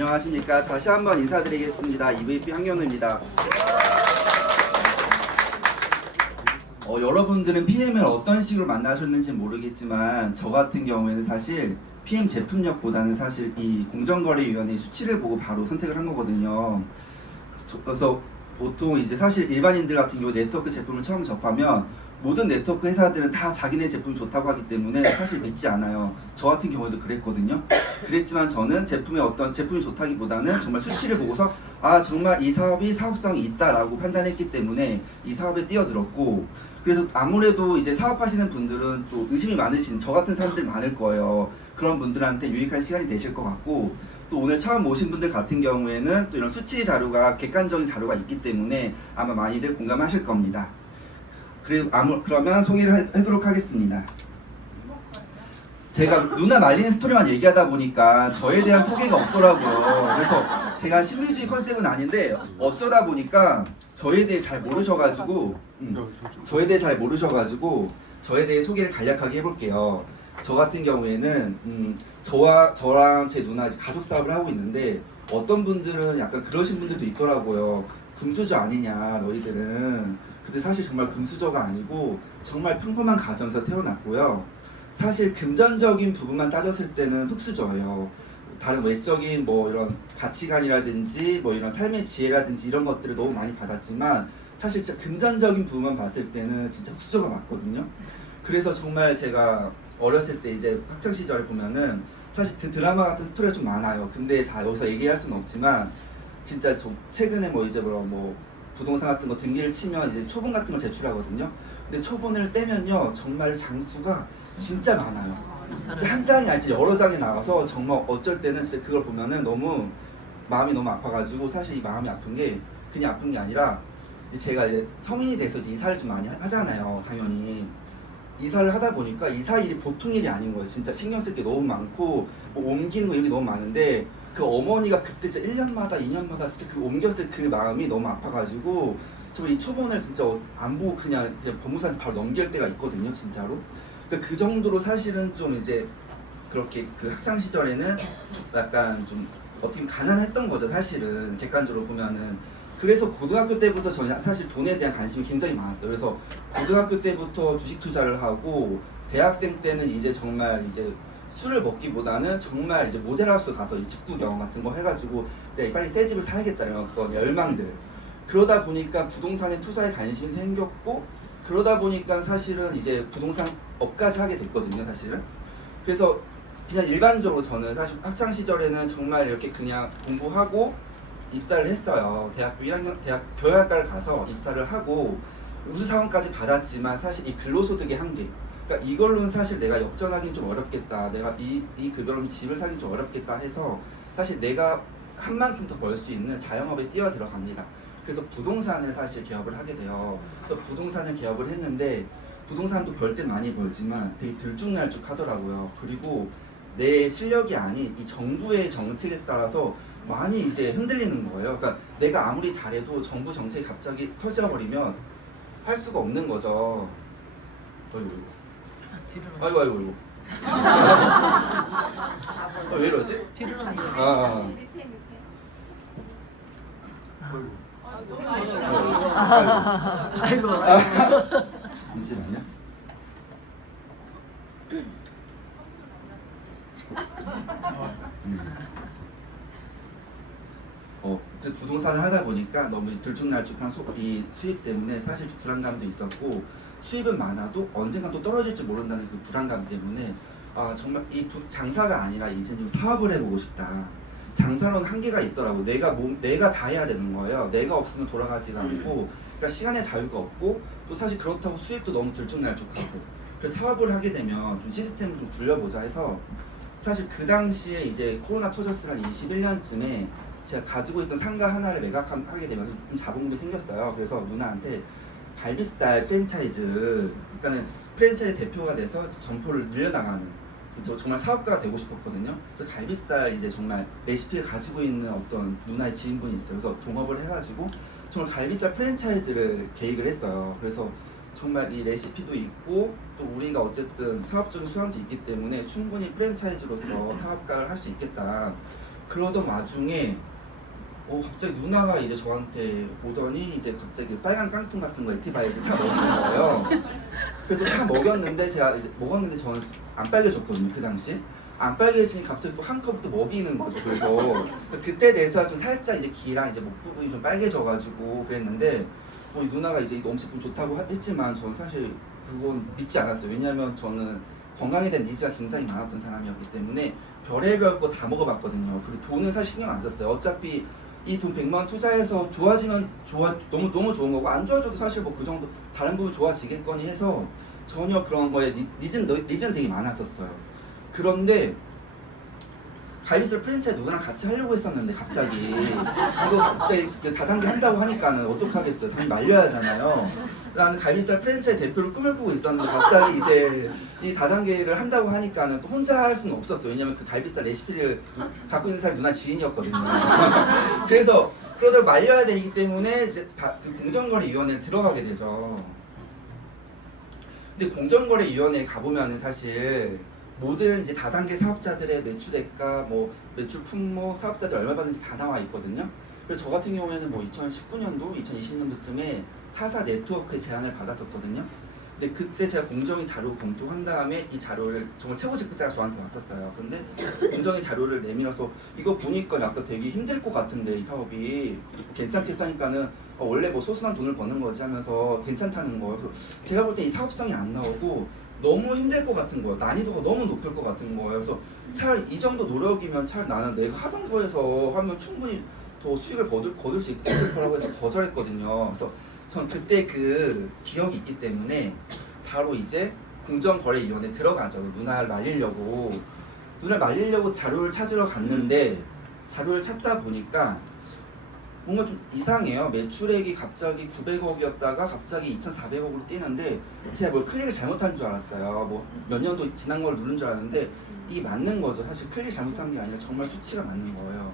안녕하십니까. 다시 한번 인사드리겠습니다. EVP 황현우입니다. 여러분들은 PM을 어떤 식으로 만나셨는지 모르겠지만 저 같은 경우에는 사실 PM 제품력보다는 사실 이 공정거래위원회 수치를 보고 바로 선택을 한 거거든요. 그래서 보통 이제 사실 일반인들 같은 경우 네트워크 제품을 처음 접하면 모든 네트워크 회사들은 다 자기네 제품이 좋다고 하기 때문에 사실 믿지 않아요. 저 같은 경우에도 그랬거든요. 그랬지만 저는 제품의 어떤 제품이 좋다기보다는 정말 수치를 보고서 아 정말 이 사업이 사업성이 있다라고 판단했기 때문에 이 사업에 뛰어들었고, 그래서 아무래도 이제 사업하시는 분들은 또 의심이 많으신 저 같은 사람들이 많을 거예요. 그런 분들한테 유익한 시간이 되실 것 같고, 또 오늘 처음 오신 분들 같은 경우에는 또 이런 수치 자료가 객관적인 자료가 있기 때문에 아마 많이들 공감하실 겁니다. 그러면 소개를 하도록 하겠습니다. 제가 누나 말리는 스토리만 얘기하다 보니까 저에 대한 소개가 없더라고요. 그래서 제가 심리주의 컨셉은 아닌데 어쩌다 보니까 저에 대해 잘 모르셔가지고 저에 대해 소개를 간략하게 해볼게요. 저 같은 경우에는 저랑 제 누나 가족 사업을 하고 있는데 어떤 분들은 약간 그러신 분들도 있더라고요. 금수저 아니냐 너희들은. 근데 사실 정말 금수저가 아니고 정말 평범한 가정에서 태어났고요. 사실 금전적인 부분만 따졌을 때는 흙수저예요. 다른 외적인 뭐 이런 가치관이라든지 뭐 이런 삶의 지혜라든지 이런 것들을 너무 많이 받았지만 사실 진짜 금전적인 부분만 봤을 때는 진짜 흙수저가 맞거든요. 그래서 정말 제가 어렸을 때 이제 학창 시절에 보면은 사실 그 드라마 같은 스토리가 좀 많아요. 근데 다 여기서 얘기할 수는 없지만 진짜 최근에 뭐 이제 뭐 부동산 같은 거 등기를 치면 이제 초본 같은 걸 제출하거든요. 근데 초본을 떼면요 정말 장수가 진짜 많아요. 진짜 한 장이 아니지 여러 장이 나와서 정말 어쩔 때는 진짜 그걸 보면은 너무 마음이 너무 아파가지고, 사실 이 마음이 아픈 게 그냥 아픈 게 아니라 이제 제가 이제 성인이 돼서 이제 이사를 좀 많이 하잖아요. 당연히 이사를 하다 보니까 이사 일이 보통 일이 아닌 거예요. 진짜 신경 쓸 게 너무 많고 뭐 옮기는 거 이런 게 너무 많은데 그 어머니가 그때 진짜 1년마다 2년마다 진짜 그 옮겼을 그 마음이 너무 아파가지고 정말 이 초본을 진짜 안 보고 그냥 법무사한테 바로 넘길 때가 있거든요. 진짜로. 그 정도로 사실은 좀 이제 그렇게 그 학창 시절에는 약간 좀 어떻게 보면 가난했던 거죠. 사실은 객관적으로 보면은. 그래서 고등학교 때부터 저는 사실 돈에 대한 관심이 굉장히 많았어요. 그래서 고등학교 때부터 주식 투자를 하고 대학생 때는 이제 정말 이제 술을 먹기보다는 정말 이제 모델하우스 가서 이 직구경 같은 거 해가지고 네, 빨리 새 집을 사야겠다는 어떤 열망들. 그러다 보니까 부동산에 투자에 관심이 생겼고, 그러다 보니까 사실은 이제 부동산 업까지 하게 됐거든요. 사실은. 그래서 그냥 일반적으로 저는 사실 학창 시절에는 정말 이렇게 그냥 공부하고 입사를 했어요. 대학교 1학년 대학 교양학과를 가서 입사를 하고 우수사원까지 받았지만 사실 이 근로소득의 한계, 그러니까 이걸로는 사실 내가 역전하기는 좀 어렵겠다, 내가 이 급여로 집을 사긴 좀 어렵겠다 해서 사실 내가 한 만큼 더 벌 수 있는 자영업에 뛰어 들어갑니다. 그래서 부동산을 사실 개업을 하게 돼요. 그래서 부동산을 개업을 했는데 부동산도 벌 때 많이 벌지만 되게 들쭉날쭉 하더라고요. 그리고 내 실력이 아닌 이 정부의 정책에 따라서 많이 이제 흔들리는 거예요. 그러니까 내가 아무리 잘해도 정부 정책이 갑자기 터져버리면 할 수가 없는 거죠. 아이고. 왜 이러지? 뒤로 나는 아이고. 잠시만요. 부동산을 하다 보니까 너무 들쭉날쭉한 이 수입 때문에 사실 불안감도 있었고, 수입은 많아도 언젠가 또 떨어질지 모른다는 그 불안감 때문에 정말 이 장사가 아니라 이제 좀 사업을 해보고 싶다. 장사로는 한계가 있더라고. 내가 다 해야 되는 거예요. 내가 없으면 돌아가지가 않고, 그러니까 시간의 자유가 없고, 또 사실 그렇다고 수입도 너무 들쭉날쭉하고. 그래서 사업을 하게 되면 좀 시스템을 좀 굴려보자 해서, 사실 그 당시에 이제 코로나 터졌을 한 21년쯤에 제가 가지고 있던 상가 하나를 매각하게 되면서 좀 자본금이 생겼어요. 그래서 누나한테 갈비살 프랜차이즈, 그러니까는 프랜차이즈 대표가 돼서 점포를 늘려나가는, 저 정말 사업가가 되고 싶었거든요. 그래서 갈비살 이제 정말 레시피가 가지고 있는 어떤 누나의 지인분이 있어요. 그래서 동업을 해가지고 정말 갈비살 프랜차이즈를 계획을 했어요. 그래서 정말 이 레시피도 있고 또 우리가 어쨌든 사업적인 수완도 있기 때문에 충분히 프랜차이즈로서 사업가를 할 수 있겠다. 그러던 와중에 갑자기 누나가 이제 저한테 오더니 이제 갑자기 빨간 깡통 같은 거 액티바이즈 다 먹이는 거예요. 그래서 다 먹였는데 제가 이제 먹었는데 저는 안 빨개졌거든요 그 당시. 안 빨개지니 갑자기 또 한 컵부터 먹이는 거죠. 그래서 그때 돼서 좀 살짝 이제 귀랑 이제 목 부분이 좀 빨개져가지고 그랬는데 이 누나가 이제 너무 제품 좋다고 했지만 저는 사실 그건 믿지 않았어요. 왜냐하면 저는 건강에 대한 니즈가 굉장히 많았던 사람이었기 때문에 별의별 거 다 먹어봤거든요. 그리고 돈은 사실 신경 안 썼어요. 어차피 이 돈 100만 원 투자해서 좋아지면 너무 좋은 거고 안 좋아져도 사실 뭐 그 정도 다른 부분 좋아지겠거니 해서 전혀 그런 거에 니즈는 되게 많았었어요. 그런데 갈비살 프랜차이즈 누구랑 같이 하려고 했었는데 갑자기 이거 갑자기 다단계 한다고 하니까는 어떡하겠어요. 당연히 말려야 하잖아요. 나는 갈비살 프랜차이즈 대표를 꿈을 꾸고 있었는데 갑자기 이제 이 다단계를 한다고 하니까는 또 혼자 할 수는 없었어요. 왜냐면 그 갈비살 레시피를 갖고 있는 사람이 누나 지인이었거든요. 그래서 그러다 말려야 되기 때문에 이제 그 공정거래위원회에 들어가게 되죠. 근데 공정거래위원회에 가보면은 사실 모든 이제 다단계 사업자들의 매출액과 뭐 매출 품목, 사업자들 얼마 받는지 다 나와 있거든요. 그래서 저 같은 경우에는 뭐 2019년도, 2020년도쯤에 타사 네트워크의 제안을 받았었거든요. 근데 그때 제가 공정위 자료 검토한 다음에 이 자료를 정말 최고 직급자가 저한테 왔었어요. 근데 공정위 자료를 내밀어서 이거 보니까 약간 되게 힘들 것 같은데 이 사업이 괜찮겠어 하니까는 원래 뭐 소소한 돈을 버는 거지 하면서 괜찮다는 거예요. 그래서 제가 볼 때 이 사업성이 안 나오고 너무 힘들 것 같은 거예요. 난이도가 너무 높을 것 같은 거예요. 그래서 차라리 이 정도 노력이면 차라리 나는 내가 하던 거에서 하면 충분히 더 수익을 거둘 수 있을 거라고 해서 거절했거든요. 그래서 전 그때 그 기억이 있기 때문에 바로 이제 공정거래위원회에 들어가죠. 누나를 말리려고 자료를 찾으러 갔는데 자료를 찾다 보니까 뭔가 좀 이상해요. 매출액이 갑자기 900억이었다가 갑자기 2,400억으로 뛰는데 제가 뭘 클릭을 잘못한 줄 알았어요. 뭐 몇 년도 지난 걸 누른 줄 알았는데 이게 맞는 거죠. 사실 클릭 잘못한 게 아니라 정말 수치가 맞는 거예요.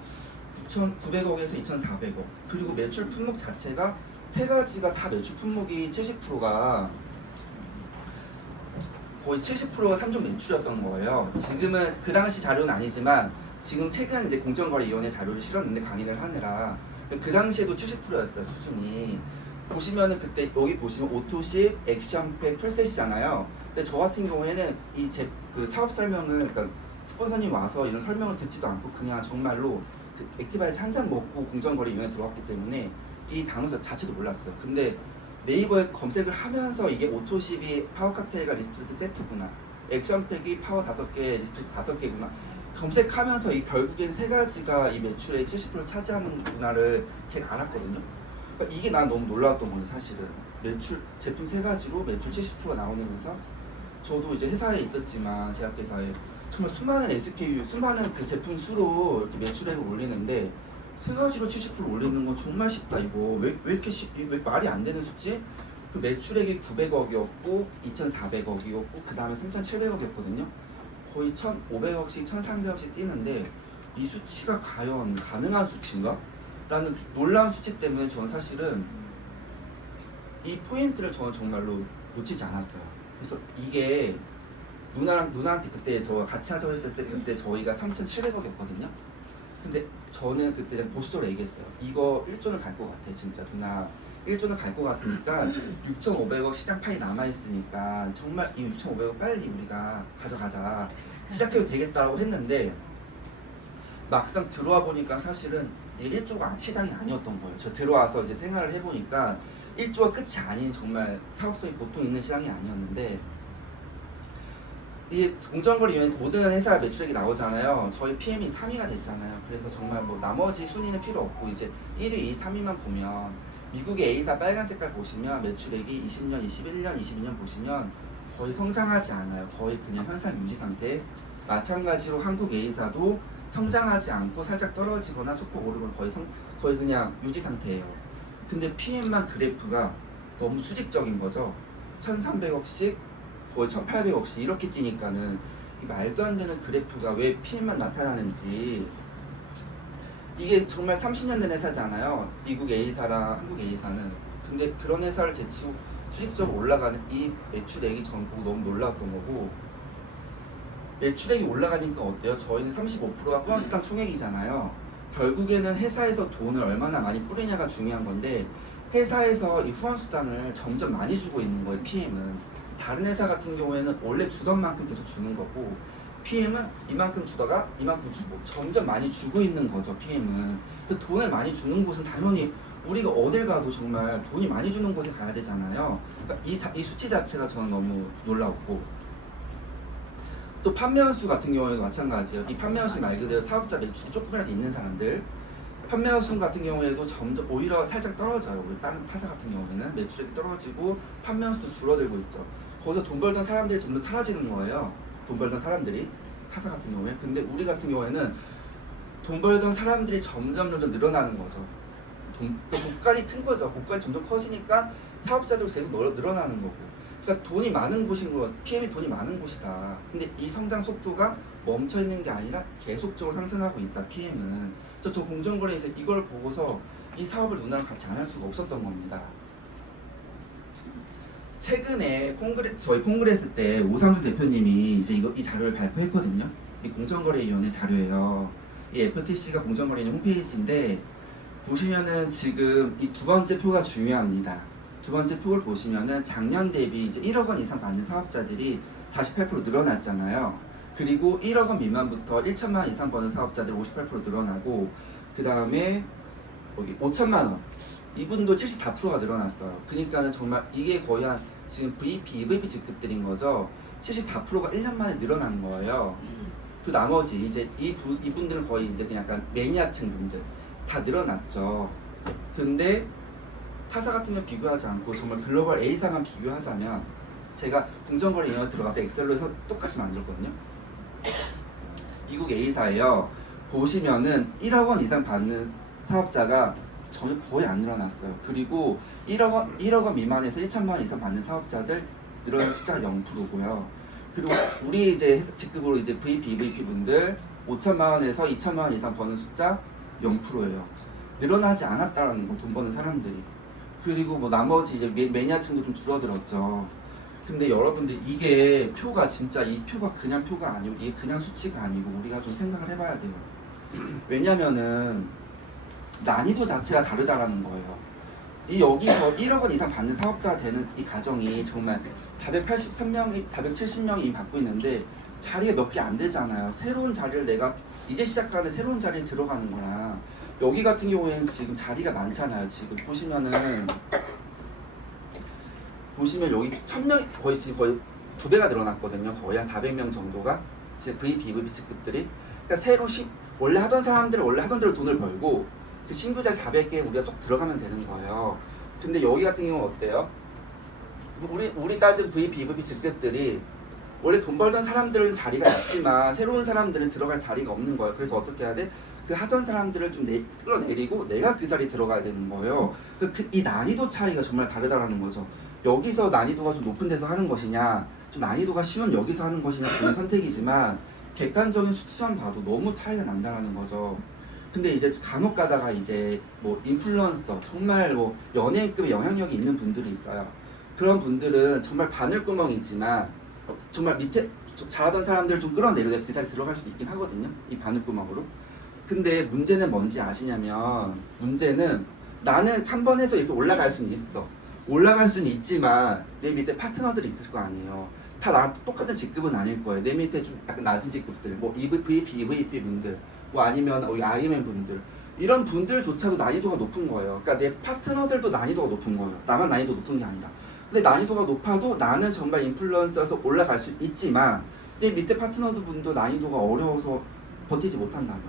9,900억에서 2,400억. 그리고 매출 품목 자체가 세 가지가 다 매출 품목이 70%가 거의 70%가 3종 매출이었던 거예요. 지금은 그 당시 자료는 아니지만 지금 최근 이제 공정거래위원회 자료를 실었는데 강의를 하느라 그 당시에도 70%였어요 수준이. 보시면은 그때 여기 보시면 오토십, 액션팩, 풀셋이잖아요. 근데 저 같은 경우에는 그 사업 설명을 그러니까 스폰서님 와서 이런 설명을 듣지도 않고 그냥 정말로 그 액티바이즈 한 잔 먹고 공정거래위원회 들어왔기 때문에 이 단어 자체도 몰랐어요. 근데 네이버에 검색을 하면서 이게 오토십이 파워 칵테일과 리스트리트 세트구나, 액션팩이 파워 5개, 리스트리트 5개구나 검색하면서 이 결국엔 세 가지가 이 매출의 70%를 차지하는구나를 제가 알았거든요. 그러니까 이게 난 너무 놀라웠던 거예요. 사실은 매출 제품 세 가지로 매출 70%가 나오는 회사. 저도 이제 회사에 있었지만 제약회사에 정말 수많은 SKU, 수많은 그 제품 수로 이렇게 매출액을 올리는데 세 가지로 70% 올리는 건 정말 쉽다. 이거 왜 말이 안 되는 수치? 그 매출액이 900억이었고 2,400억이었고 그 다음에 3,700억이었거든요. 거의 1,500억씩 1,300억씩 뛰는데 이 수치가 과연 가능한 수치인가? 라는 놀라운 수치 때문에 저는 사실은 이 포인트를 저는 정말로 놓치지 않았어요. 그래서 이게 누나한테 그때 저와 같이 하자고 했을 때 그때 저희가 3,700억이었거든요. 근데 저는 그때 보수적으로 얘기했어요. 이거 1조는 갈 것 같아. 진짜 누나 1조는 갈 것 같으니까 6,500억 시장 파이 남아있으니까 정말 이 6,500억 빨리 우리가 가져가자, 시작해도 되겠다고 했는데 막상 들어와 보니까 사실은 이게 1조가 시장이 아니었던 거예요. 저 들어와서 이제 생활을 해보니까 1조가 끝이 아닌 정말 사업성이 보통 있는 시장이 아니었는데 이 공정거래위원회 모든 회사 매출액이 나오잖아요. 저희 PM이 3위가 됐잖아요. 그래서 정말 뭐 나머지 순위는 필요 없고 이제 1위, 2위, 3위만 보면 미국의 A사 빨간 색깔 보시면 매출액이 20년, 21년, 22년 보시면 거의 성장하지 않아요. 거의 그냥 현상 유지 상태. 마찬가지로 한국 A사도 성장하지 않고 살짝 떨어지거나 소폭 오르거나 거의 그냥 유지 상태예요. 근데 PM만 그래프가 너무 수직적인 거죠. 1,300억씩 거의 1,800억씩 이렇게 뛰니까는 이 말도 안 되는 그래프가 왜 PM만 나타나는지. 이게 정말 30년 된 회사잖아요. 미국 A사랑 한국 A사는. 근데 그런 회사를 제치고 수직적으로 올라가는 이 매출액이 저는 보고 너무 놀라웠던 거고, 매출액이 올라가니까 어때요? 저희는 35%가 후원수당 총액이잖아요. 결국에는 회사에서 돈을 얼마나 많이 뿌리냐가 중요한 건데 회사에서 이 후원수당을 점점 많이 주고 있는 거예요. PM은 다른 회사 같은 경우에는 원래 주던 만큼 계속 주는 거고 PM은 이만큼 주다가 이만큼 주고 점점 많이 주고 있는 거죠. PM은 돈을 많이 주는 곳은 당연히 우리가 어딜 가도 정말 돈이 많이 주는 곳에 가야 되잖아요. 그러니까 이 수치 자체가 저는 너무 놀라웠고 또 판매원수 같은 경우에도 마찬가지예요. 이 판매원수 말 그대로 사업자 매출이 조금이라도 있는 사람들 판매원수 같은 경우에도 점점 오히려 살짝 떨어져요. 우리 다른 타사 같은 경우에는 매출액이 떨어지고 판매원수도 줄어들고 있죠. 거기서 돈 벌던 사람들이 점점 사라지는 거예요. 돈 벌던 사람들이 타사 같은 경우에. 근데 우리 같은 경우에는 돈 벌던 사람들이 점점 늘어나는 거죠. 곡간이 큰 거죠. 곡간이 점점 커지니까 사업자도 계속 늘어나는 거고. 그러니까 돈이 많은 곳인 거, PM이 돈이 많은 곳이다. 근데 이 성장 속도가 멈춰 있는 게 아니라 계속적으로 상승하고 있다. PM은. 저 공정거래에서 이걸 보고서 이 사업을 누나랑 같이 안 할 수가 없었던 겁니다. 최근에 저희 콩그레스 때 오상준 대표님이 이제 이 자료를 발표했거든요. 이 공정거래위원회 자료예요. 이 FTC가 공정거래위원회 홈페이지인데 보시면은 지금 이 두 번째 표가 중요합니다. 두 번째 표를 보시면은 작년 대비 이제 1억 원 이상 받는 사업자들이 48% 늘어났잖아요. 그리고 1억 원 미만부터 1천만 원 이상 버는 사업자들 58% 늘어나고 그 다음에 여기 5천만 원 이분도 74%가 늘어났어요. 그러니까는 정말 이게 거의 한 지금 VP, EVP 직급들인 거죠. 74%가 1년 만에 늘어난 거예요. 그 나머지 이제 이분들은 거의 이제 그냥 약간 매니아층 분들 다 늘어났죠. 근데 타사 같은 거 비교하지 않고 정말 글로벌 A사만 비교하자면 제가 공정거래위원회 들어가서 엑셀로 해서 똑같이 만들었거든요. 미국 A사예요. 보시면은 1억 원 이상 받는 사업자가 전혀 거의 안 늘어났어요. 그리고 1억 원 미만에서 1천만 원 이상 받는 사업자들 늘어난 숫자가 0%고요. 그리고 우리 이제 직급으로 이제 VP, EVP 분들 5천만 원에서 2천만 원 이상 버는 숫자 0%예요. 늘어나지 않았다라는 거, 돈 버는 사람들이. 그리고 뭐 나머지 이제 매니아층도 좀 줄어들었죠. 근데 여러분들 이게 표가 진짜 이 표가 그냥 표가 아니고 이게 그냥 수치가 아니고 우리가 좀 생각을 해봐야 돼요. 왜냐면은 난이도 자체가 다르다라는 거예요. 이 여기서 1억 원 이상 받는 사업자가 되는 이 가정이 정말 483명이 470명이 받고 있는데 자리가 몇 개 안 되잖아요. 새로운 자리를 내가 이제 시작하는 새로운 자리에 들어가는 거랑 여기 같은 경우에는 지금 자리가 많잖아요. 지금 보시면 여기 1000명 거의 지금 거의 2배가 늘어났거든요. 거의 한 400명 정도가 지금 VP, EVP 직급들이. 그러니까 원래 하던 사람들은 원래 하던 대로 돈을 벌고 그 신규 자리 400개에 우리가 쏙 들어가면 되는 거예요. 근데 여기 같은 경우는 어때요? 우리 따진 VP, EVP 직급들이 원래 돈 벌던 사람들은 자리가 있지만 새로운 사람들은 들어갈 자리가 없는 거예요. 그래서 어떻게 해야 돼? 그 하던 사람들을 좀 끌어내리고 내가 그 자리에 들어가야 되는 거예요. 이 난이도 차이가 정말 다르다라는 거죠. 여기서 난이도가 좀 높은 데서 하는 것이냐, 좀 난이도가 쉬운 여기서 하는 것이냐 그런 선택이지만 객관적인 수치만 봐도 너무 차이가 난다라는 거죠. 근데 이제 간혹 가다가 이제 뭐 인플루언서 정말 뭐 연예인급의 영향력이 있는 분들이 있어요. 그런 분들은 정말 바늘구멍이지만 정말 밑에 잘하던 사람들을 좀 끌어내려 그 자리에 들어갈 수도 있긴 하거든요. 이 바늘구멍으로. 근데 문제는 뭔지 아시냐면 문제는 나는 한 번 해서 이렇게 올라갈 수는 있어. 올라갈 수는 있지만 내 밑에 파트너들이 있을 거 아니에요. 다 나랑 똑같은 직급은 아닐 거예요. 내 밑에 좀 약간 낮은 직급들, 뭐 VP, EVP 분들, 뭐 아니면 IMM 분들 이런 분들조차도 난이도가 높은 거예요. 그러니까 내 파트너들도 난이도가 높은 거예요. 나만 난이도 높은 게 아니라. 근데 난이도가 높아도 나는 정말 인플루언서여서 올라갈 수 있지만 내 밑에 파트너들 분도 난이도가 어려워서 버티지 못한다면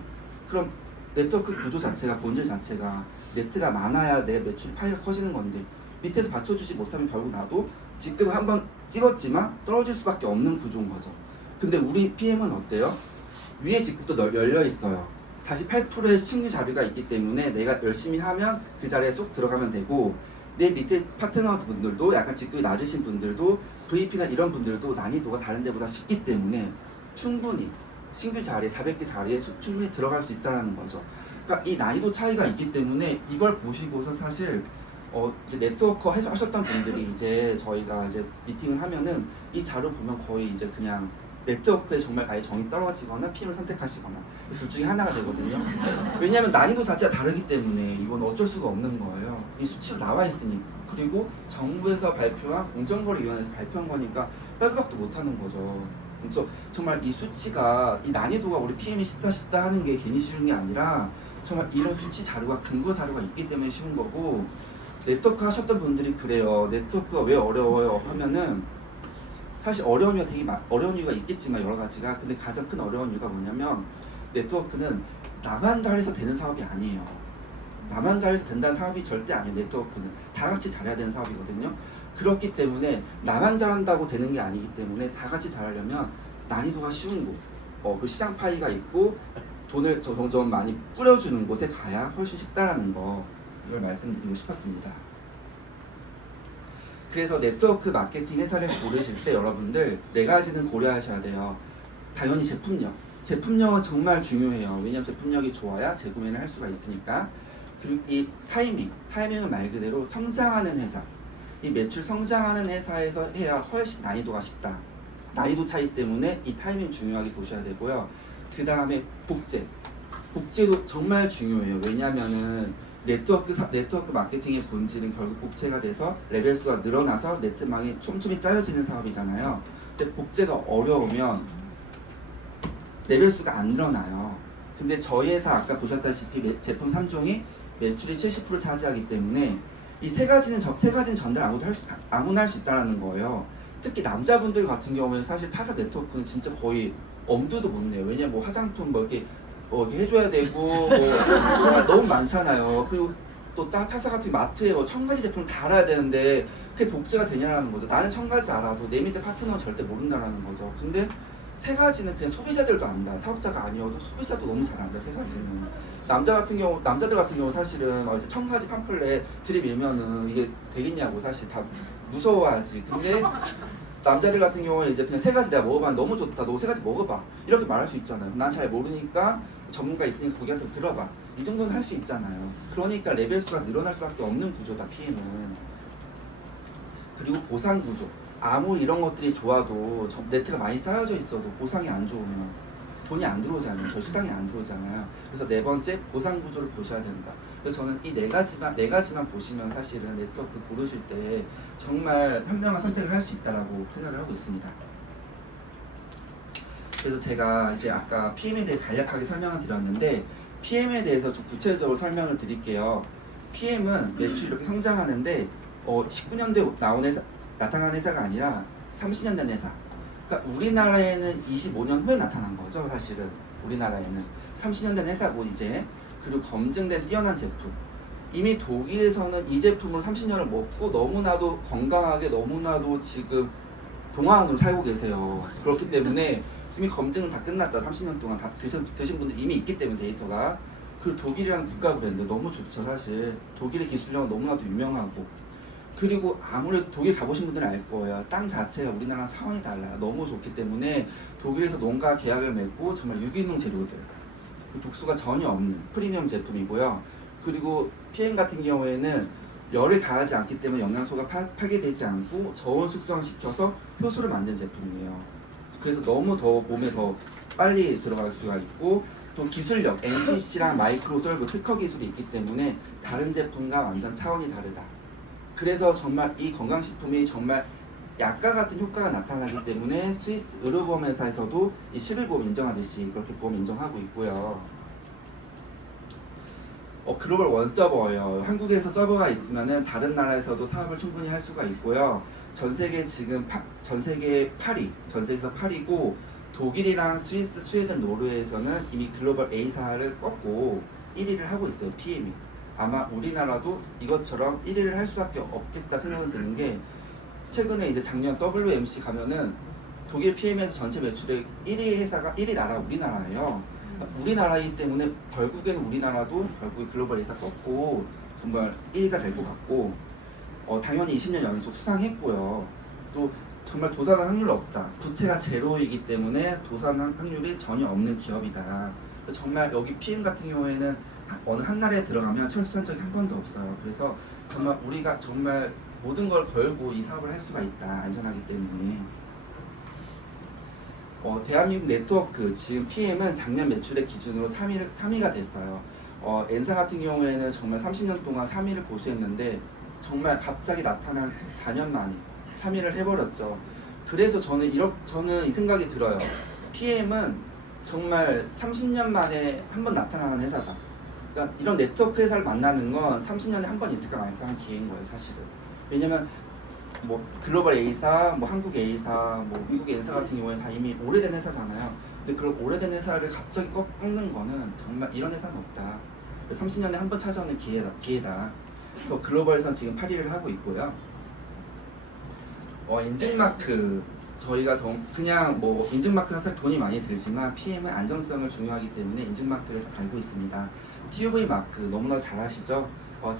그럼 네트워크 구조 자체가 본질 자체가 네트가 많아야 내 매출 파이가 커지는 건데 밑에서 받쳐주지 못하면 결국 나도 직급을 한번 찍었지만 떨어질 수밖에 없는 구조인 거죠. 근데 우리 PM은 어때요? 위에 직급도 열려 있어요. 48%의 신규 자리가 있기 때문에 내가 열심히 하면 그 자리에 쏙 들어가면 되고 내 밑에 파트너 분들도 약간 직급이 낮으신 분들도 VP나 이런 분들도 난이도가 다른 데보다 쉽기 때문에 충분히 신규 자리에 400개 자리에 충분히 들어갈 수 있다는 거죠. 그러니까 이 난이도 차이가 있기 때문에 이걸 보시고서 사실 이제 네트워커 하셨던 분들이 이제 저희가 이제 미팅을 하면은 이 자료 보면 거의 이제 그냥 네트워크에 정말 아예 정이 떨어지거나 PM을 선택하시거나 둘 중에 하나가 되거든요. 왜냐하면 난이도 자체가 다르기 때문에 이건 어쩔 수가 없는 거예요. 이 수치로 나와 있으니까. 그리고 정부에서 발표한 공정거래위원회에서 발표한 거니까 빼도 박도 못하는 거죠. 그래서 정말 이 수치가, 이 난이도가 우리 PM이 쉽다 하는 게 괜히 쉬운 게 아니라 정말 이런 수치 자료가, 근거 자료가 있기 때문에 쉬운 거고, 네트워크 하셨던 분들이 그래요. 네트워크가 왜 어려워요 하면은, 사실 어려운 이유가 있겠지만 여러 가지가, 근데 가장 큰 어려운 이유가 뭐냐면, 네트워크는 나만 잘해서 되는 사업이 아니에요. 나만 잘해서 된다는 사업이 절대 아니에요. 네트워크는 다 같이 잘해야 되는 사업이거든요. 그렇기 때문에 나만 잘한다고 되는 게 아니기 때문에 다 같이 잘하려면 난이도가 쉬운 곳, 그 시장 파이가 있고 돈을 점점 많이 뿌려주는 곳에 가야 훨씬 쉽다라는 거, 이걸 말씀드리고 싶었습니다. 그래서 네트워크 마케팅 회사를 고르실 때 여러분들 4가지는 고려하셔야 돼요. 당연히 제품력. 제품력은 정말 중요해요. 왜냐하면 제품력이 좋아야 재구매를 할 수가 있으니까. 그리고 이 타이밍은 말 그대로 성장하는 회사. 이 매출 성장하는 회사에서 해야 훨씬 난이도가 쉽다. 난이도 차이 때문에 이 타이밍 중요하게 보셔야 되고요. 그 다음에 복제도 정말 중요해요. 왜냐하면은 네트워크 마케팅의 본질은 결국 복제가 돼서 레벨 수가 늘어나서 네트망이 촘촘히 짜여지는 사업이잖아요. 근데 복제가 어려우면 레벨 수가 안 늘어나요. 근데 저희 회사 아까 보셨다시피 제품 3종이 매출이 70% 차지하기 때문에 이 세 가지는 전달 아무나 할 수 있다는 거예요. 특히 남자분들 같은 경우에는 사실 타사 네트워크는 진짜 거의 엄두도 못 내요. 왜냐면 뭐 화장품 이렇게 해줘야 되고 정말 너무 많잖아요. 그리고 또 타사 같은 마트에 1000가지 제품을 다 알아야 되는데 그게 복제가 되냐라는 거죠. 나는 1000가지 알아도 내 밑에 파트너는 절대 모른다라는 거죠. 근데 3가지는 그냥 소비자들도 안다. 사업자가 아니어도 소비자도 너무 잘 안다. 3가지는. 남자들 같은 경우 사실은 이제 1000가지 팜플렛 들이밀면은 이게 되겠냐고 사실 다 무서워하지. 근데 남자들 같은 경우는 이제 그냥 3가지 내가 먹어봤는데 너무 좋다. 너 3가지 먹어봐. 이렇게 말할 수 있잖아요. 난 잘 모르니까 전문가 있으니까 거기한테 들어봐. 이 정도는 할 수 있잖아요. 그러니까 레벨 수가 늘어날 수밖에 없는 구조다, PM은. 그리고 보상 구조. 아무리 이런 것들이 좋아도 네트가 많이 짜여져 있어도 보상이 안 좋으면 돈이 안 들어오잖아요. 저희 수당이 안 들어오잖아요. 그래서 4번째 보상 구조를 보셔야 된다. 그래서 저는 이 4가지만 보시면 사실은 네트워크 고르실 때 정말 현명한 선택을 할 수 있다라고 생각을 하고 있습니다. 그래서 제가 이제 아까 PM에 대해서 간략하게 설명을 드렸는데, PM에 대해서 좀 구체적으로 설명을 드릴게요. PM은 매출이 이렇게 성장하는데 19년도에 나타난 회사가 아니라 30년 된 회사. 그러니까 우리나라에는 25년 후에 나타난 거죠. 사실은 우리나라에는 30년 된 회사고 이제, 그리고 검증된 뛰어난 제품. 이미 독일에서는 이 제품을 30년을 먹고 너무나도 건강하게, 너무나도 지금 동안으로 살고 계세요. 그렇기 때문에 이미 검증은 다 끝났다. 30년 동안 다 드신 분들 이미 있기 때문에 데이터가. 그리고 독일이라는 국가 브랜드 너무 좋죠. 사실 독일의 기술력은 너무나도 유명하고, 그리고 아무래도 독일 가보신 분들은 알 거예요. 땅 자체가 우리나라랑 차원이 달라요. 너무 좋기 때문에 독일에서 농가 계약을 맺고 정말 유기농 재료들, 독소가 전혀 없는 프리미엄 제품이고요. 그리고 PM 같은 경우에는 열을 가하지 않기 때문에 영양소가 파괴되지 않고 저온 숙성시켜서 효소를 만든 제품이에요. 그래서 너무 더 몸에 더 빨리 들어갈 수가 있고, 또 기술력, NTC랑 마이크로솔브 특허 기술이 있기 때문에 다른 제품과 완전 차원이 다르다. 그래서 정말 이 건강식품이 정말 약과 같은 효과가 나타나기 때문에 스위스 의료보험 회사에서도 이 11보험 인정하듯이 그렇게 보험 인정하고 있고요. 글로벌 원 서버예요. 한국에서 서버가 있으면은 다른 나라에서도 사업을 충분히 할 수가 있고요. 전 세계 지금 전 세계에서 8위고, 독일이랑 스위스, 스웨덴, 노르웨이에서는 이미 글로벌 A사를 꺾고 1위를 하고 있어요. PM이. 아마 우리나라도 이것처럼 1위를 할 수밖에 없겠다 생각은 드는 게, 최근에 이제 작년 WMC 가면은 독일 PM에서 전체 매출의 1위 회사가 1위 나라 우리나라예요. 우리나라이기 때문에 결국에는 우리나라도 결국에 글로벌 A사 꺾고 정말 1위가 될 것 같고, 당연히 20년 연속 수상했고요. 또 정말 도산한 확률 없다. 부채가 제로이기 때문에 도산한 확률이 전혀 없는 기업이다. 정말 여기 PM 같은 경우에는 어느 한 나라에 들어가면 철수한 적이 한 번도 없어요. 그래서 정말 우리가 정말 모든 걸 걸고 이 사업을 할 수가 있다. 안전하기 때문에. 대한민국 네트워크 지금 PM은 작년 매출액 기준으로 3위가 됐어요. 엔사 같은 경우에는 정말 30년 동안 3위를 고수했는데 정말 갑자기 나타난 4년 만에 3위를 해버렸죠. 그래서 저는 이 생각이 들어요. PM은 정말 30년 만에 한 번 나타나는 회사다. 그러니까 이런 네트워크 회사를 만나는 건 30년에 한 번 있을까 말까 한 기회인 거예요, 사실은. 왜냐면 뭐 글로벌 A사, 뭐 한국 A사, 뭐 미국 N사 같은 경우에는 다 이미 오래된 회사잖아요. 근데 그런 오래된 회사를 갑자기 꺾는 거는 정말 이런 회사는 없다. 30년에 한 번 찾아오는 기회다. 그래서 글로벌에서 지금 8위를 하고 있고요. 인증마크 저희가 그냥 뭐 인증마크가 사실 돈이 많이 들지만 PM은 안정성을 중요하기 때문에 인증마크를 다 달고 있습니다. TUV 마크 너무나 잘 아시죠?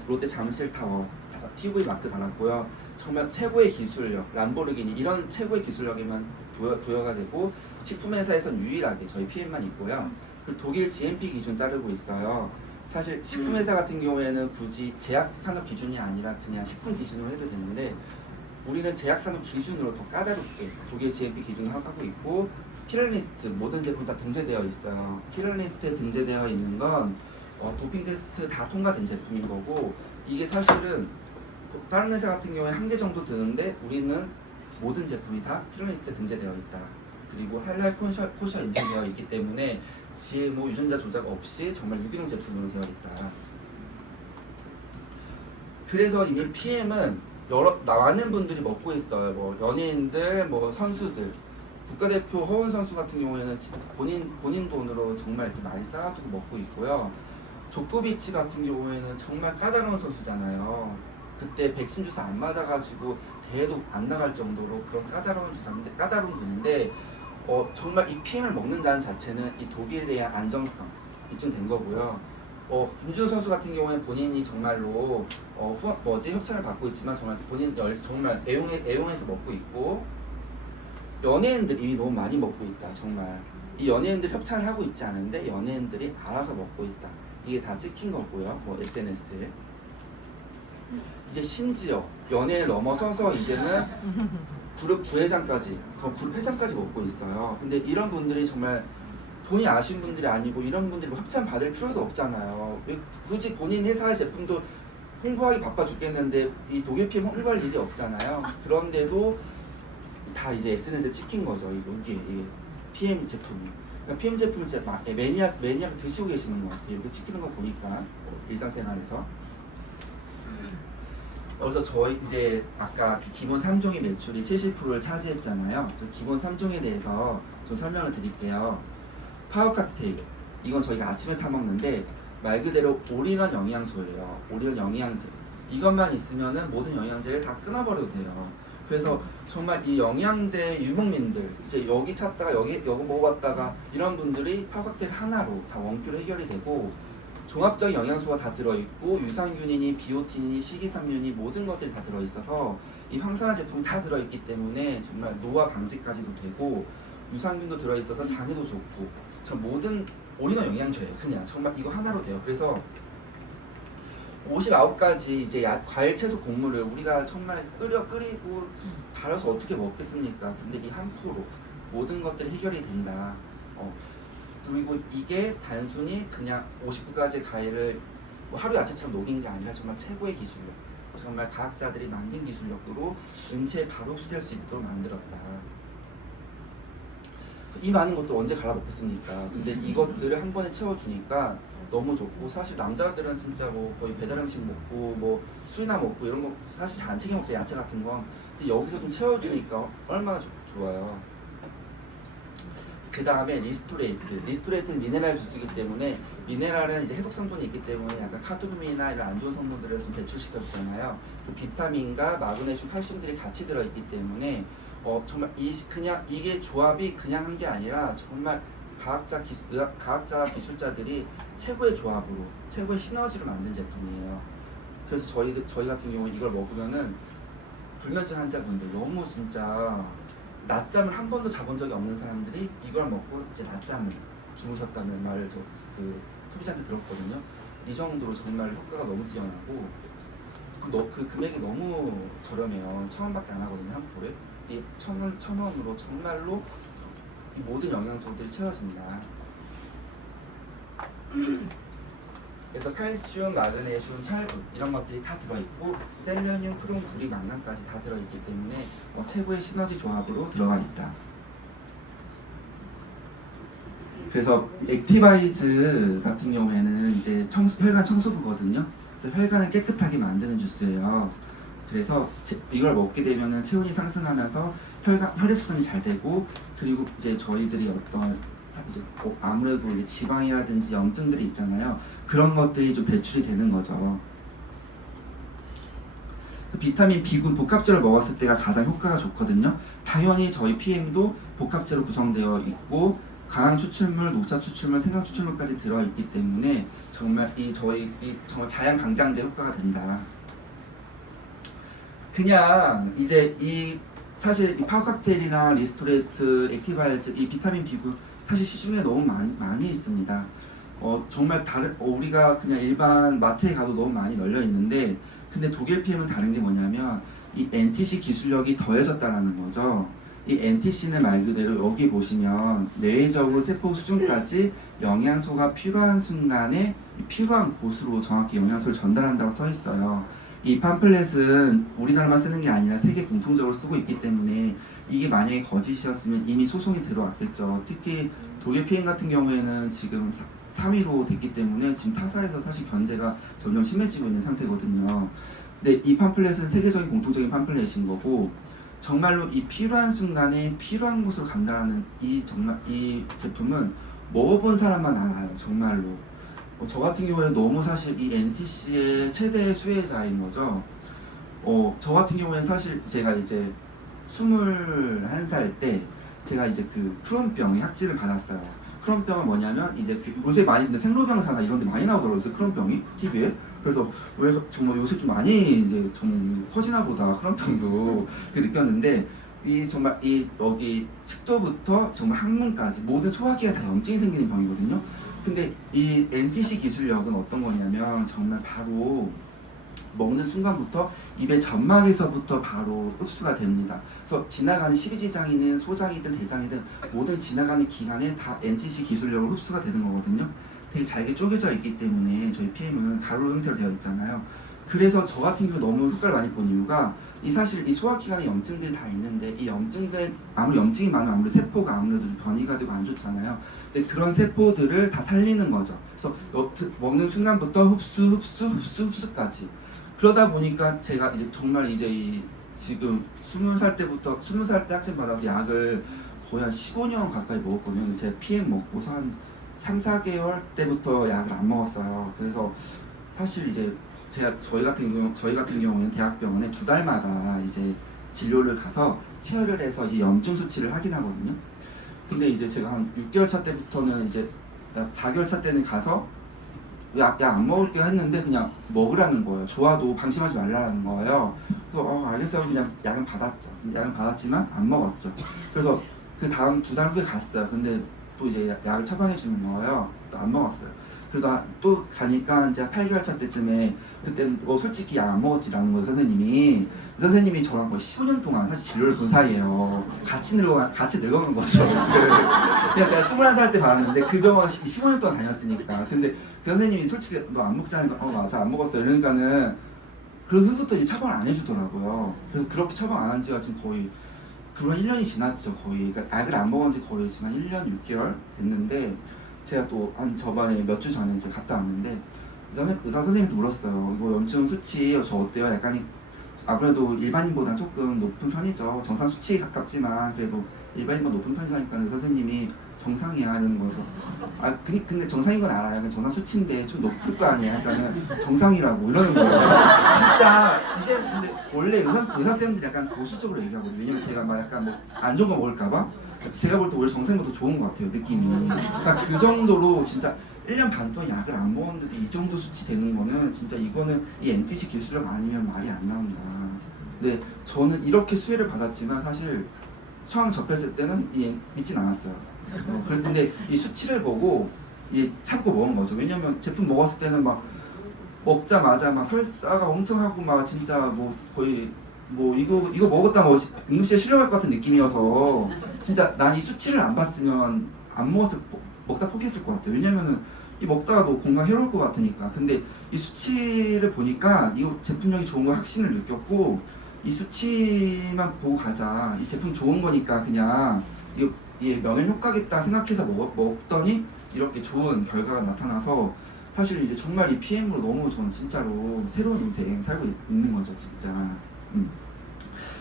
롯데 잠실타워 TUV 마크 달았고요. 정말 최고의 기술력, 람보르기니 이런 최고의 기술력에만 부여가 되고 식품회사에선 유일하게 저희 PM만 있고요. 그리고 독일 GMP 기준 따르고 있어요. 사실 식품회사 같은 경우에는 굳이 제약산업 기준이 아니라 그냥 식품 기준으로 해도 되는데 우리는 제약산업 기준으로 더 까다롭게 독일 GMP 기준을 하고 있고 키럴리스트 모든 제품 다 등재되어 있어요. 키럴리스트에 등재되어 있는 건 도핑 테스트 다 통과된 제품인 거고 이게 사실은 다른 회사 같은 경우에 한 개 정도 드는데 우리는 모든 제품이 다 키럴리스트에 등재되어 있다. 그리고 할랄 코셔 인증되어 있기 때문에 GMO 유전자 조작 없이 정말 유기농 제품으로 되어 있다. 그래서 이미 PM은 많은 분들이 먹고 있어요. 뭐 연예인들, 뭐 선수들, 국가대표 허훈 선수 같은 경우에는 본인 돈으로 정말 이렇게 많이 쌓아두고 먹고 있고요. 조코비치 같은 경우에는 정말 까다로운 선수잖아요. 그때 백신 주사 안 맞아가지고 대회도 안 나갈 정도로 그런 까다로운 분인데 정말 이 PM을 먹는다는 자체는 이 독일에 대한 안정성 입증된 거고요. 김준호 선수 같은 경우에는 본인이 정말로 협찬을 받고 있지만 정말 정말 애용해서 먹고 있고 연예인들이 이미 너무 많이 먹고 있다. 정말 이 연예인들 협찬을 하고 있지 않은데 연예인들이 알아서 먹고 있다. 이게 다 찍힌 거고요. 뭐 SNS에 이제 심지어 연예를 넘어서서 이제는 그룹 부회장까지, 그룹 회장까지 먹고 있어요. 근데 이런 분들이 정말 돈이 아쉬운 분들이 아니고 이런 분들이 협찬 받을 필요도 없잖아요. 왜 굳이 본인 회사의 제품도 홍보하기 바빠 죽겠는데 이 독일 PM 홍보할 일이 없잖아요. 그런데도 다 이제 SNS에 찍힌 거죠. 이게 PM 제품이. 그러니까 PM 제품을 진짜 매니악 드시고 계시는 것 같아요. 이렇게 찍히는 거 보니까 일상생활에서. 그래서 저희 이제 아까 그 기본 3종의 매출이 70%를 차지했잖아요. 그 기본 3종에 대해서 좀 설명을 드릴게요. 파워 칵테일, 이건 저희가 아침에 타먹는데 말 그대로 올인원 영양소예요. 올인원 영양제. 이것만 있으면은 모든 영양제를 다 끊어버려도 돼요. 그래서 정말 이 영양제 유목민들, 이제 여기 찾다가 여기 먹어봤다가 이런 분들이 파워 칵테일 하나로 다 원큐로 해결이 되고 종합적인 영양소가 다 들어있고 유산균이니 비오틴이니 식이섬유니 모든 것들이 다 들어있어서 이 황산화 제품이 다 들어있기 때문에 정말 노화 방지까지도 되고 유산균도 들어있어서 장에도 좋고 정말 모든 올인원 영양제예요. 그냥 정말 이거 하나로 돼요. 그래서 59가지 이제 과일, 채소, 곡물을 우리가 정말 끓이고 갈아서 어떻게 먹겠습니까? 근데 이 한 포로 모든 것들이 해결이 된다. 그리고 이게 단순히 그냥 59가지 과일을 뭐 하루 야채처럼 녹인 게 아니라 정말 최고의 기술력, 정말 과학자들이 만든 기술력으로 음식에 바로 흡수될 수 있도록 만들었다. 이 많은 것들 언제 갈아 먹겠습니까? 근데 이것들을 한 번에 채워주니까 너무 좋고, 사실 남자들은 진짜 뭐 거의 배달 음식 먹고 뭐 술이나 먹고 이런 거 사실 잘 안 챙겨 먹죠, 야채 같은 거. 근데 여기서 좀 채워주니까 얼마나 좋아요. 그 다음에 리스토레이트는 미네랄 주스이기 때문에 미네랄은 이제 해독 성분이 있기 때문에 약간 카드뮴이나 이런 안 좋은 성분들을 좀 배출시켜 주잖아요. 비타민과 마그네슘, 칼슘들이 같이 들어있기 때문에 정말 이게 조합이 그냥 한 게 아니라 정말 과학자 기술자들이 최고의 조합으로 최고의 시너지로 만든 제품이에요. 그래서 저희 같은 경우는 이걸 먹으면은 불면증 환자분들 너무 진짜 낮잠을 한 번도 자본 적이 없는 사람들이 이걸 먹고 이제 낮잠을 주무셨다는 말을 그 소비자한테 들었거든요. 이 정도로 정말 효과가 너무 뛰어나고 그 금액이 너무 저렴해요. 1,000원밖에 안 하거든요, 한 포에. 이 1,000원으로 정말로 이 모든 영양소들이 채워진다. 그래서 칼슘, 마그네슘, 철분 이런 것들이 다 들어있고 셀레늄, 크롬, 구리, 망간까지 다 들어있기 때문에 최고의 시너지 조합으로 들어가 있다. 그래서 액티바이즈 같은 경우에는 이제 혈관 청소부거든요. 그래서 혈관을 깨끗하게 만드는 주스예요. 그래서 이걸 먹게 되면은 체온이 상승하면서 혈액순환이 잘 되고, 그리고 이제 저희들이 이제 아무래도 이제 지방이라든지 염증들이 있잖아요. 그런 것들이 좀 배출이 되는 거죠. 비타민 B군 복합제로 먹었을 때가 가장 효과가 좋거든요. 당연히 저희 PM도 복합제로 구성되어 있고 강황 추출물, 녹차 추출물, 생강 추출물까지 들어있기 때문에 정말 정말 자양 강장제 효과가 된다. 그냥 이제 사실 이 파워 칵테일이나 리스토레이트, 액티바이즈, 이 비타민 B군 사실 시중에 너무 많이 있습니다. 정말 우리가 그냥 일반 마트에 가도 너무 많이 널려 있는데, 근데 독일 PM은 다른 게 뭐냐면 이 NTC 기술력이 더해졌다라는 거죠. 이 NTC는 말 그대로 여기 보시면 뇌적으로 세포 수준까지 영양소가 필요한 순간에 필요한 곳으로 정확히 영양소를 전달한다고 써 있어요. 이 팜플렛은 우리나라만 쓰는 게 아니라 세계 공통적으로 쓰고 있기 때문에 이게 만약에 거짓이었으면 이미 소송이 들어왔겠죠. 특히 독일 PM 같은 경우에는 지금 3위로 됐기 때문에 지금 타사에서 사실 견제가 점점 심해지고 있는 상태거든요. 근데 이 팜플렛은 세계적인 공통적인 팜플렛인 거고, 정말로 이 필요한 순간에 필요한 곳으로 간다라는 이 제품은 먹어본 사람만 알아요. 정말로. 저 같은 경우에 너무 사실 이 NTC의 최대 수혜자인 거죠. 저 같은 경우에 사실 제가 이제 21살 때 제가 이제 그 크론병의 확진을 받았어요. 크론병은 뭐냐면 이제 요새 많이 근데 생로병사나 이런 데 많이 나오더라고요. 그래서 크론병이 TV에. 그래서 왜 정말 요새 좀 많이 이제 좀 퍼지나 보다 크론병도 그렇게 느꼈는데, 정말 여기 식도부터 정말 항문까지 모든 소화기가 다 염증이 생기는 병이거든요. 근데 이 NTC 기술력은 어떤 거냐면 정말 바로 먹는 순간부터 입의 점막에서부터 바로 흡수가 됩니다. 그래서 지나가는 십이지장이든 소장이든 대장이든 모든 지나가는 기관에 다 NTC 기술력으로 흡수가 되는 거거든요. 되게 잘게 쪼개져 있기 때문에 저희 PM은 가루 형태로 되어 있잖아요. 그래서 저 같은 경우 너무 효과를 많이 본 이유가 사실 이 소화기관에 염증들이 다 있는데, 이 염증들 아무리 염증이 많으면 아무래도 세포가 아무래도 변이가 되고 안 좋잖아요. 근데 그런 세포들을 다 살리는 거죠. 그래서 먹는 순간부터 흡수까지. 그러다 보니까 제가 이제 정말 이제 지금 20살 때 학생 받아서 약을 거의 한 15년 가까이 먹었거든요. 근데 제가 PM 먹고서 한 3, 4개월 때부터 약을 안 먹었어요. 그래서 사실 이제 저희 같은 경우는 대학병원에 2달마다 이제 진료를 가서 체열을 해서 이제 염증 수치를 확인하거든요. 근데 이제 제가 한 6개월 차 때부터는 이제 4개월 차 때는 가서 약 안 먹을게요 했는데 그냥 먹으라는 거예요. 좋아도 방심하지 말라는 거예요. 그래서 알겠어요. 그냥 약은 받았죠. 약은 받았지만 안 먹었죠. 그래서 그 다음 2달 후에 갔어요. 근데 또 이제 약을 처방해 주는 거예요. 또 안 먹었어요. 그러다 또 가니까 이제 8개월 차 때쯤에, 그때는 솔직히 약 안 먹었지라는 거예요. 선생님이 저랑 거의 15년 동안 사실 진료를 본 사이예요. 같이 늙어간 거죠. 그냥 제가 21살 때 받았는데 그 병원 15년 동안 다녔으니까. 근데 그 선생님이 솔직히 너 안 먹자니까 맞아 안 먹었어요. 이러니까는 그 후부터 이제 처방을 안 해주더라고요. 그래서 그렇게 처방 안 한 지가 지금 거의 그런 1년이 지났죠. 거의. 그러니까 약을 안 먹은 지 거의 지금 1년 6개월 됐는데, 제가 또 저번에 몇 주 전에 이제 갔다 왔는데 의사 선생님한테 물었어요. 이거 염증 수치 저 어때요? 약간 아무래도 일반인보다 조금 높은 편이죠. 정상 수치에 가깝지만 그래도 일반인보다 높은 편이니까 의사 선생님이 정상이야 이러는 거여서 근데 정상인 건 알아요. 정상 수치인데 좀 높을 거 아니야. 그러니까 정상이라고 이러는 거예요. 진짜 이게 근데 원래 의사 선생님들이 약간 보수적으로 얘기하거든요. 왜냐면 제가 막 약간 뭐 안 좋은 거 먹을까봐. 제가 볼 때 오히려 정상보다 좋은 것 같아요, 느낌이. 그러니까 그 정도로 진짜 1년 반 동안 약을 안 먹었는데도 이 정도 수치 되는 거는 진짜 이거는 이 NTC 기술력 아니면 말이 안 나온다. 근데 저는 이렇게 수혜를 받았지만 사실 처음 접했을 때는 믿진 않았어요. 근데 이 수치를 보고 참고 먹은 거죠. 왜냐면 제품 먹었을 때는 막 먹자마자 막 설사가 엄청 하고 막 진짜 뭐 거의 이거 먹었다 뭐 응급실에 실려갈 것 같은 느낌이어서 진짜 난 이 수치를 안 봤으면 안 먹다 포기했을 것 같아요. 왜냐면은 이 먹다가도 건강 해로울 것 같으니까. 근데 이 수치를 보니까 이 제품력이 좋은 걸 확신을 느꼈고, 이 수치만 보고 가자, 이 제품 좋은 거니까 그냥 이 명현 효과겠다 생각해서 먹더니 이렇게 좋은 결과가 나타나서, 사실 이제 정말 이 PM으로 너무 저는 진짜로 새로운 인생 살고 있는 거죠, 진짜.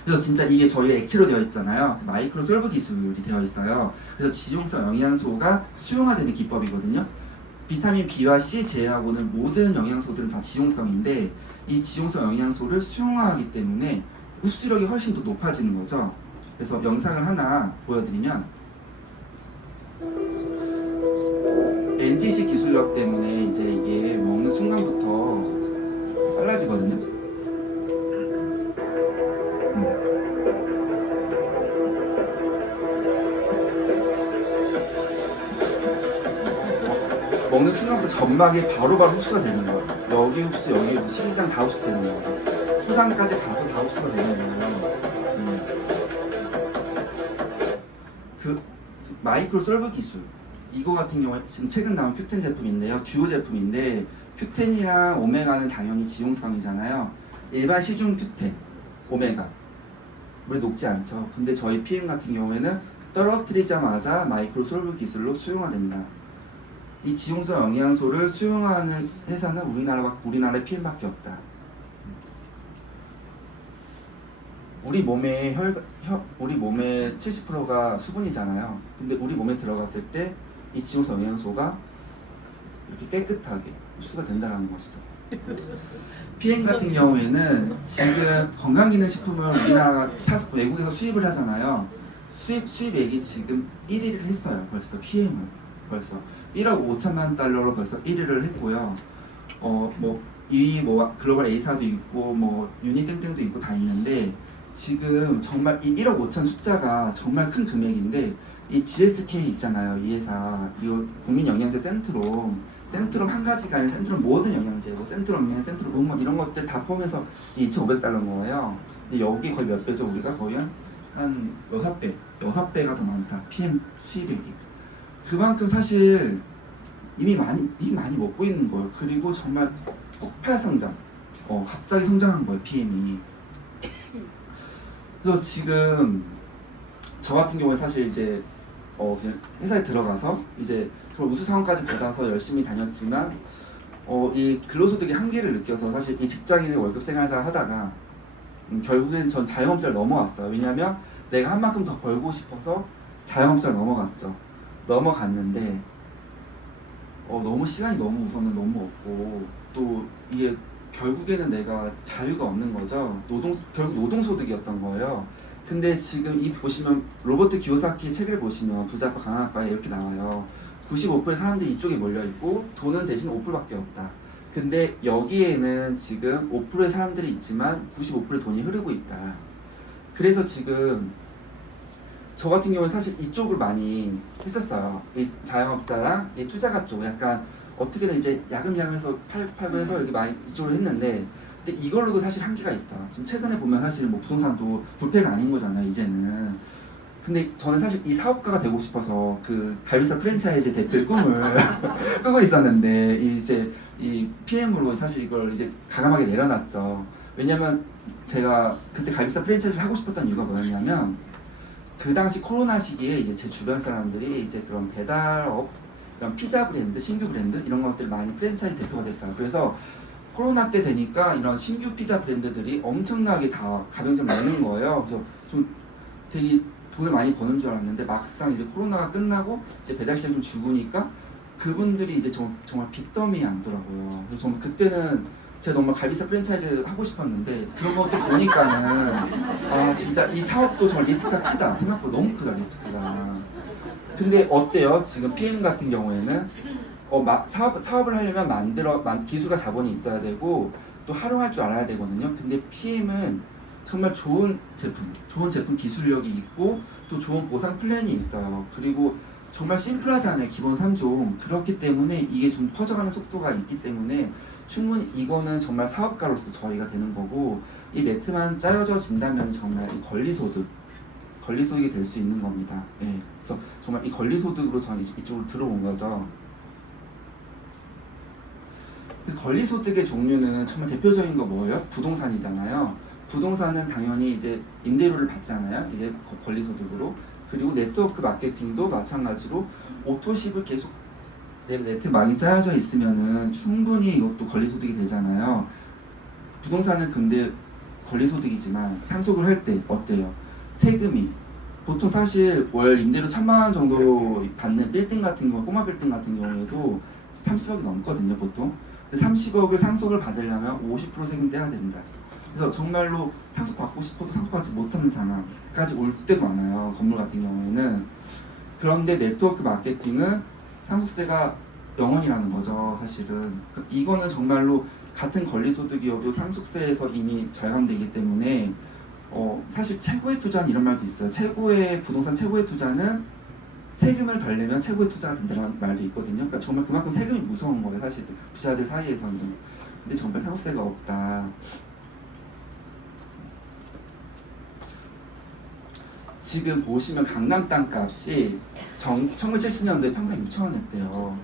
그래서 진짜 이게 저희 액체로 되어 있잖아요. 마이크로 솔브 기술이 되어 있어요. 그래서 지용성 영양소가 수용화되는 기법이거든요. 비타민 B와 C 제외하고는 모든 영양소들은 다 지용성인데, 이 지용성 영양소를 수용화하기 때문에 흡수력이 훨씬 더 높아지는 거죠. 그래서 영상을 하나 보여드리면, NTC 기술력 때문에 이제 이게 먹는 순간부터 빨라지거든요. 먹는 순간부터 점막에 바로바로 흡수가 되는 거예요. 여기 흡수, 여기 흡수, 식이장 다 흡수되는 거예요. 소장까지 가서 다 흡수가 되는 거예요. 그 마이크로 솔브 기술, 이거 같은 경우에 지금 최근 나온 큐텐 제품인데요. 듀오 제품인데, 큐텐이랑 오메가는 당연히 지용성이잖아요. 일반 시중 큐텐, 오메가 물에 녹지 않죠. 근데 저희 PM 같은 경우에는 떨어뜨리자마자 마이크로 솔브 기술로 수용화된다. 이 지용성 영양소를 수용하는 회사는 우리나라의 PM밖에 없다. 우리 몸의 우리 몸의 70%가 수분이잖아요. 근데 우리 몸에 들어갔을 때 이 지용성 영양소가 이렇게 깨끗하게 흡수가 된다는 것이죠. PM 같은 경우에는 지금 건강기능식품을 우리나라가 외국에서 수입을 하잖아요. 수입액이 지금 1위를 했어요. 벌써 PM은 벌써 1억 5천만 달러로 벌써 1위를 했고요. 글로벌 A사도 있고 유니땡땡도 있고 다 있는데, 지금 정말 이 1억 5천 숫자가 정말 큰 금액인데, 이 GSK 있잖아요, 이 회사, 이 국민영양제 센트롬 한 가지가 아니라 센트롬 모든 영양제, 센트롬맨, 센트롬 음원 이런 것들 다 포함해서 2,500달러인 거예요. 근데 여기 거의 몇 배죠? 우리가 거의 한 6배가 더 많다, PM 수입액이. 그만큼 사실 이미 많이 먹고 있는 거예요. 그리고 정말 폭발 성장, 갑자기 성장한 거예요, PM이. 그래서 지금 저 같은 경우에 사실 이제 그냥 회사에 들어가서 이제 우수 사원까지 받아서 열심히 다녔지만, 이 근로소득의 한계를 느껴서 사실 이 직장인의 월급 생활을 하다가 결국엔 전 자영업자를 넘어왔어요. 왜냐면 내가 한 만큼 더 벌고 싶어서 자영업자를 넘어갔는데 너무 시간이 너무 우선은 너무 없고, 또 이게 결국에는 내가 자유가 없는 거죠. 결국 노동소득이었던 거예요. 근데 지금 이 보시면 로버트 기요사키 책을 보시면 부자학과 강학과에 이렇게 나와요. 95%의 사람들이 이쪽에 몰려있고 돈은 대신 5%밖에 없다. 근데 여기에는 지금 5%의 사람들이 있지만 95%의 돈이 흐르고 있다. 그래서 지금 저 같은 경우는 사실 이쪽을 많이 했었어요. 이 자영업자랑 이 투자가 쪽 약간 어떻게든 이제 야금야금해서 팔고 해서 여기 많이 이쪽으로 했는데, 근데 이걸로도 사실 한계가 있다. 지금 최근에 보면 사실 부동산도 부패가 아닌 거잖아요, 이제는. 근데 저는 사실 이 사업가가 되고 싶어서 그 갈비살 프랜차이즈 대표의 꿈을 꾸고 있었는데, 이제 이 PM으로 사실 이걸 이제 가감하게 내려놨죠. 왜냐면 제가 그때 갈비살 프랜차이즈를 하고 싶었던 이유가 뭐였냐면, 그 당시 코로나 시기에 이제 제 주변 사람들이 이제 그런 배달업, 이런 피자 브랜드, 신규 브랜드 이런 것들 많이 프랜차이즈 대표가 됐어요. 그래서 코로나 때 되니까 이런 신규 피자 브랜드들이 엄청나게 다 가맹점 내는 거예요. 그래서 좀 되게 돈을 많이 버는 줄 알았는데, 막상 이제 코로나가 끝나고 이제 배달 시장이 좀 죽으니까 그분들이 이제 정말 빚더미에 앉더라고요. 그래서 정말 그때는 제가 정말 갈비살 프랜차이즈 하고 싶었는데, 그런 것도 보니까는 진짜 이 사업도 정말 리스크가 크다. 생각보다 너무 크다, 리스크가. 근데 어때요? 지금 PM 같은 경우에는 사업을 하려면 기술과 자본이 있어야 되고 또 활용할 줄 알아야 되거든요. 근데 PM은 정말 좋은 제품 기술력이 있고 또 좋은 보상 플랜이 있어요. 그리고 정말 심플하잖아요. 기본 3종. 그렇기 때문에 이게 좀 퍼져가는 속도가 있기 때문에 충분히 이거는 정말 사업가로서 저희가 되는 거고, 이 네트만 짜여져 진다면 정말 이 권리소득이 될 수 있는 겁니다. 예. 그래서 정말 이 권리소득으로 저는 이쪽으로 들어온 거죠. 그래서 권리소득의 종류는 정말 대표적인 거 뭐예요? 부동산이잖아요. 부동산은 당연히 이제 임대료를 받잖아요. 이제 권리소득으로. 그리고 네트워크 마케팅도 마찬가지로 오토십을 계속 내 네트망이 짜여져 있으면은 충분히 이것도 권리소득이 되잖아요. 부동산은 근데 권리소득이지만 상속을 할 때 어때요? 세금이 보통 사실 월 임대료 1,000만 원 정도 받는 빌딩 같은 경우, 꼬마 빌딩 같은 경우에도 30억이 넘거든요, 보통. 30억을 상속을 받으려면 50% 세금 떼야 된다. 그래서 정말로 상속받고 싶어도 상속받지 못하는 상황까지 올 때도 많아요, 건물 같은 경우에는. 그런데 네트워크 마케팅은 상속세가 0원이라는 거죠, 사실은. 이거는 정말로 같은 권리소득이어도 상속세에서 이미 절감되기 때문에 사실 최고의 투자는 이런 말도 있어요. 부동산 최고의 투자는 세금을 덜 내면 최고의 투자가 된다는 말도 있거든요. 그러니까 정말 그만큼 세금이 무서운 거예요, 사실 부자들 사이에서는. 근데 정말 상속세가 없다. 지금 보시면 강남 땅값이 1970년도에 평당 6,000원 했대요.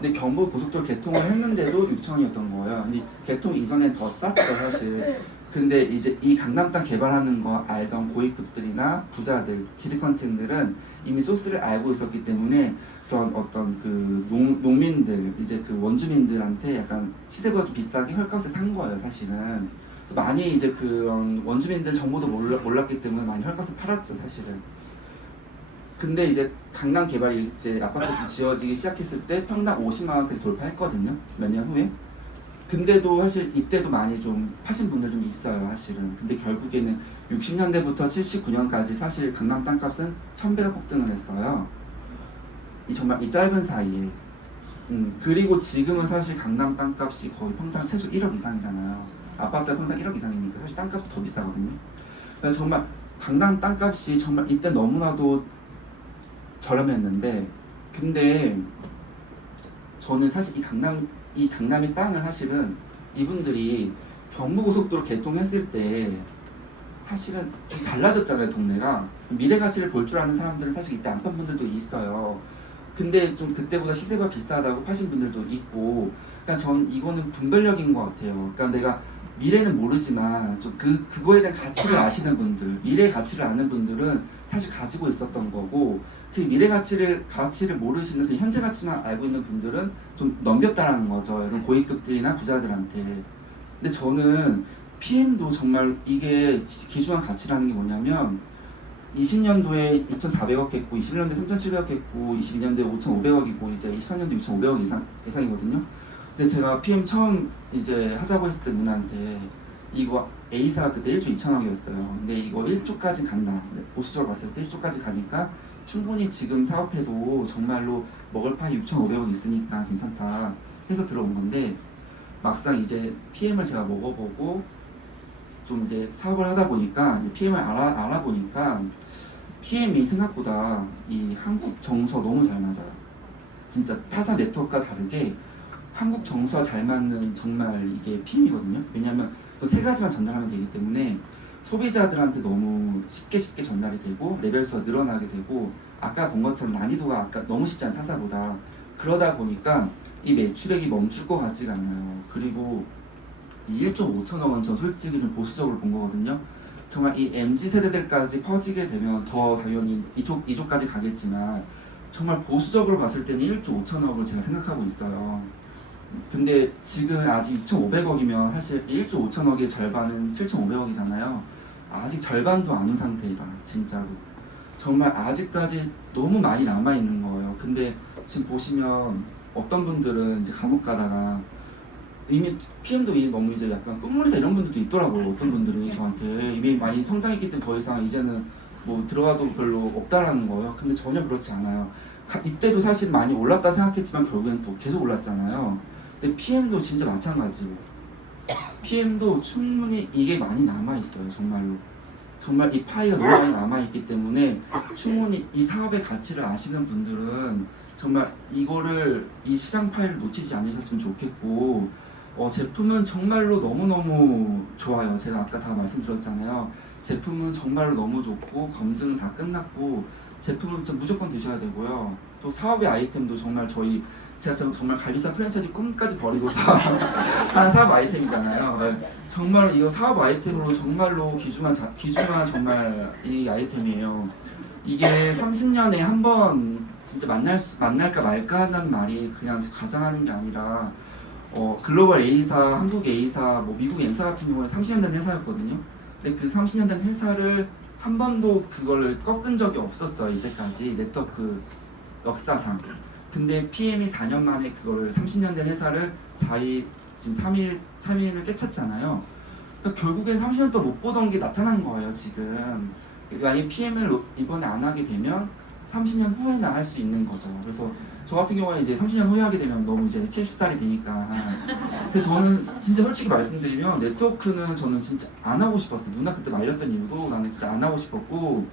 근데 경부 고속도로 개통을 했는데도 6,000원이었던 거예요. 근데 개통 이전엔 더 쌌죠, 사실. 근데 이제 이 강남 땅 개발하는 거 알던 고위급들이나 부자들, 기득권층들은 이미 소스를 알고 있었기 때문에 그런 어떤 그 농민들, 이제 그 원주민들한테 약간 시세보다 좀 비싸게 헐값을 산 거예요, 사실은. 많이 이제 그런 원주민들 정보도 몰랐기 때문에 많이 헐값을 팔았죠, 사실은. 근데 이제 강남 개발이 이제 아파트가 지어지기 시작했을 때 평당 50만 원까지 돌파했거든요, 몇 년 후에. 근데도 사실 이때도 많이 좀 파신 분들 좀 있어요, 사실은. 근데 결국에는 60년대부터 79년까지 사실 강남 땅값은 1000배가 폭등을 했어요. 정말 이 짧은 사이에. 그리고 지금은 사실 강남 땅값이 거의 평당 최소 1억 이상이잖아요. 아파트가 평당 1억 이상이니까 사실 땅값이 더 비싸거든요. 그러니까 정말 강남 땅값이 정말 이때 너무나도 저렴했는데, 근데 저는 사실 이 강남의 땅은 사실은 이분들이 경부고속도로 개통했을 때 사실은 좀 달라졌잖아요, 동네가. 미래 가치를 볼 줄 아는 사람들은 사실 이때 안 판 분들도 있어요. 근데 좀 그때보다 시세가 비싸다고 파신 분들도 있고, 그러니까 전 이거는 분별력인 것 같아요. 그러니까 내가 미래는 모르지만 좀 그거에 대한 가치를 아시는 분들, 미래의 가치를 아는 분들은 사실 가지고 있었던 거고, 그 미래 가치를 모르시는 그 현재 가치만 알고 있는 분들은 좀 넘겼다라는 거죠. 약간 고위급들이나 부자들한테. 근데 저는 PM도 정말 이게 귀중한 가치라는 게 뭐냐면 20년도에 2,400억 했고 21년도에 3,700억 했고 22년도에 5,500억이고 이제 23년도 6,500억 이상이거든요. 근데 제가 PM 처음 이제 하자고 했을 때 누나한테 이거 A사 그때 1조 2천억이었어요. 근데 이거 1조까지 간다. 보수적으로 봤을 때 1조까지 가니까 충분히 지금 사업해도 정말로 먹을 파이 6,500억 있으니까 괜찮다 해서 들어온 건데, 막상 이제 PM을 제가 먹어보고 좀 이제 사업을 하다 보니까 이제 PM을 알아보니까 PM이 생각보다 이 한국 정서 너무 잘 맞아요. 진짜 타사 네트워크와 다르게 한국 정서와 잘 맞는 정말 이게 PM이거든요. 왜냐하면 그 세 가지만 전달하면 되기 때문에 소비자들한테 너무 쉽게 전달이 되고 레벨수가 늘어나게 되고, 아까 본 것처럼 난이도가 아까 너무 쉽지 않은 타사보다. 그러다 보니까 이 매출액이 멈출 것 같지가 않아요. 그리고 이 1조 5천억은 전 솔직히 좀 보수적으로 본 거거든요. 정말 이 MZ 세대들까지 퍼지게 되면 더 당연히 이쪽까지 가겠지만, 정말 보수적으로 봤을 때는 1조 5천억을 제가 생각하고 있어요. 근데 지금 아직 6,500억이면 사실 1조 5천억의 절반은 7,500억이잖아요. 아직 절반도 안 온 상태이다, 진짜로. 정말 아직까지 너무 많이 남아있는 거예요. 근데 지금 보시면 어떤 분들은 이제 간혹 가다가 이미 PM도 너무 이제 약간 끝물이다 이런 분들도 있더라고요. 어떤 분들이 저한테 이미 많이 성장했기 때문에 더 이상 이제는 뭐 들어가도 별로 없다라는 거예요. 근데 전혀 그렇지 않아요. 이때도 사실 많이 올랐다 생각했지만 결국엔 또 계속 올랐잖아요. 근데 PM도 진짜 마찬가지고, PM도 충분히 이게 많이 남아있어요, 정말로. 정말 이 파이가 너무 많이 남아있기 때문에 충분히 이 사업의 가치를 아시는 분들은 정말 이 시장 파이를 놓치지 않으셨으면 좋겠고, 제품은 정말로 너무너무 좋아요. 제가 아까 다 말씀드렸잖아요. 제품은 정말로 너무 좋고 검증은 다 끝났고 제품은 진짜 무조건 드셔야 되고요. 또 사업의 아이템도 정말 제가 정말 갈비살 프랜차이즈 꿈까지 버리고서 하는 사업 아이템이잖아요. 네. 정말 이거 사업 아이템으로 정말로 귀중한 정말 이 아이템이에요. 이게 30년에 한 번 진짜 만날까 말까 하는 말이 그냥 가장하는 게 아니라 글로벌 A사, 한국 A사, 뭐 미국 N사 같은 경우는 30년 된 회사였거든요. 근데 그 30년 된 회사를 한 번도 그걸 꺾은 적이 없었어요. 이때까지 네트워크 역사상. 근데 PM이 4년 만에 그거를 30년 된 회사를 4일, 지금 3일을 깨쳤잖아요. 그러니까 결국엔 30년 동안 못 보던 게 나타난 거예요, 지금. 만약에 PM을 이번에 안 하게 되면 30년 후에나 할 수 있는 거죠. 그래서 저 같은 경우는 이제 30년 후에 하게 되면 너무 이제 70살이 되니까. 근데 저는 진짜 솔직히 말씀드리면 네트워크는 저는 진짜 안 하고 싶었어요. 누나 그때 말렸던 이유도 나는 진짜 안 하고 싶었고,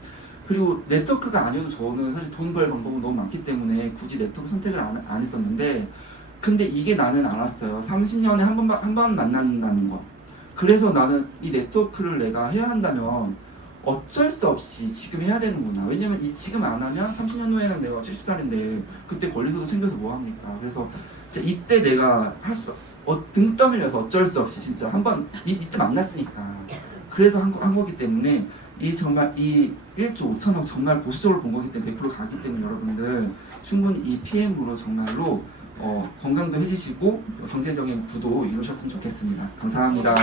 그리고 네트워크가 아니어도 저는 사실 돈 벌 방법은 너무 많기 때문에 굳이 네트워크 선택을 안 했었는데, 근데 이게 나는 알았어요. 30년에 한 번 만난다는 것. 그래서 나는 이 네트워크를 내가 해야 한다면 어쩔 수 없이 지금 해야 되는구나. 왜냐면 지금 안 하면 30년 후에는 내가 70살인데 그때 권리소득 챙겨서 뭐 합니까? 그래서 진짜 이때 내가 등 떠밀려서 어쩔 수 없이 진짜 이때 만났으니까. 그래서 한 거기 때문에 정말 이 1조 5천억 정말 보수적으로 본 거기 때문에 100% 가기 때문에 여러분들 충분히 이 PM으로 정말로 건강도 해주시고 경제적인 부도 이루셨으면 좋겠습니다. 감사합니다.